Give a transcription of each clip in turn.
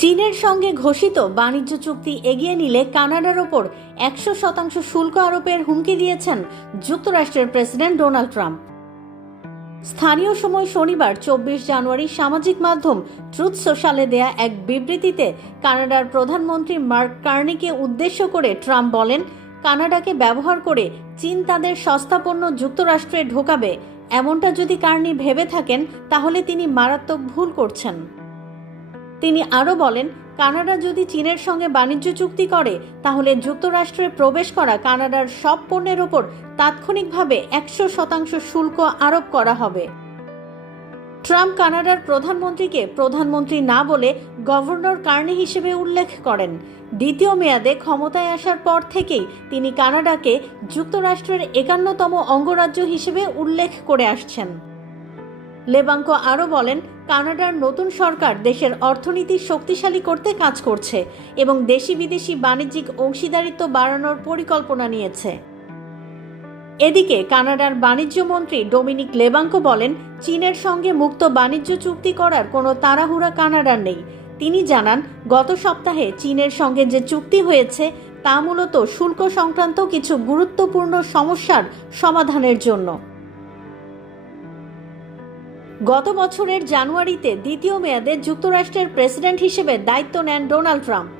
চীনের সঙ্গে ঘোষিত বাণিজ্য চুক্তি এগিয়ে নিলে কানাডার ওপর 100% শুল্ক আরোপের হুমকি দিয়েছেন যুক্তরাষ্ট্রের প্রেসিডেন্ট ডোনাল্ড ট্রাম্প। স্থানীয় সময় শনিবার 24 জানুয়ারি সামাজিক মাধ্যম ট্রুথ সোশ্যালে দেয়া এক বিবৃতিতে কানাডার প্রধানমন্ত্রী মার্ক কার্নিকে উদ্দেশ্য করে ট্রাম্প বলেন, কানাডাকে ব্যবহার করে চীন তাদের সস্তা পণ্য যুক্তরাষ্ট্রে ঢোকাবে, এমনটা যদি কার্নি ভেবে থাকেন তাহলে তিনি মারাত্মক ভুল করছেন। তিনি আরও বলেন, কানাডা যদি চীনের সঙ্গে বাণিজ্য চুক্তি করে তাহলে যুক্তরাষ্ট্রে প্রবেশ করা কানাডার সব পণ্যের ওপর তাৎক্ষণিকভাবে 100% শুল্ক আরোপ করা হবে। ট্রাম্প কানাডার প্রধানমন্ত্রীকে প্রধানমন্ত্রী না বলে গভর্নর কার্নি হিসেবে উল্লেখ করেন। দ্বিতীয় মেয়াদে ক্ষমতায় আসার পর থেকেই তিনি কানাডাকে যুক্তরাষ্ট্রের 51তম অঙ্গরাজ্য হিসেবে উল্লেখ করে আসছেন। লেবাঙ্কো আরও বলেন, কানাডার নতুন সরকার দেশের অর্থনীতি শক্তিশালী করতে কাজ করছে এবং দেশি বিদেশি বাণিজ্যিক অংশীদারিত্ব বাড়ানোর পরিকল্পনা নিয়েছে। এদিকে কানাডার বাণিজ্য মন্ত্রী ডোমিনিক লেবাঙ্কো বলেন, চীনের সঙ্গে মুক্ত বাণিজ্য চুক্তি করার কোনো তাড়াহুড়া কানাডার নেই। তিনি জানান, গত সপ্তাহে চীনের সঙ্গে যে চুক্তি হয়েছে তা মূলত শুল্ক সংক্রান্ত কিছু গুরুত্বপূর্ণ সমস্যার সমাধানের জন্য। গত বছরের জানুয়ারিতে দ্বিতীয় মেয়াদে যুক্তরাষ্ট্রের প্রেসিডেন্ট হিসেবে দায়িত্ব নেন ডোনাল্ড ট্রাম্প।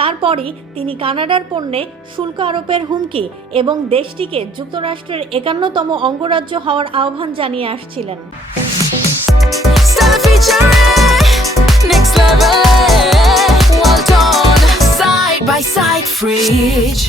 তারপরই তিনি কানাডার পণ্যে শুল্ক আরোপের হুমকি এবং দেশটিকে যুক্তরাষ্ট্রের 51তম অঙ্গরাজ্য হওয়ার আহ্বান জানিয়ে আসছিলেন। Next level, well done, side by side, fridge.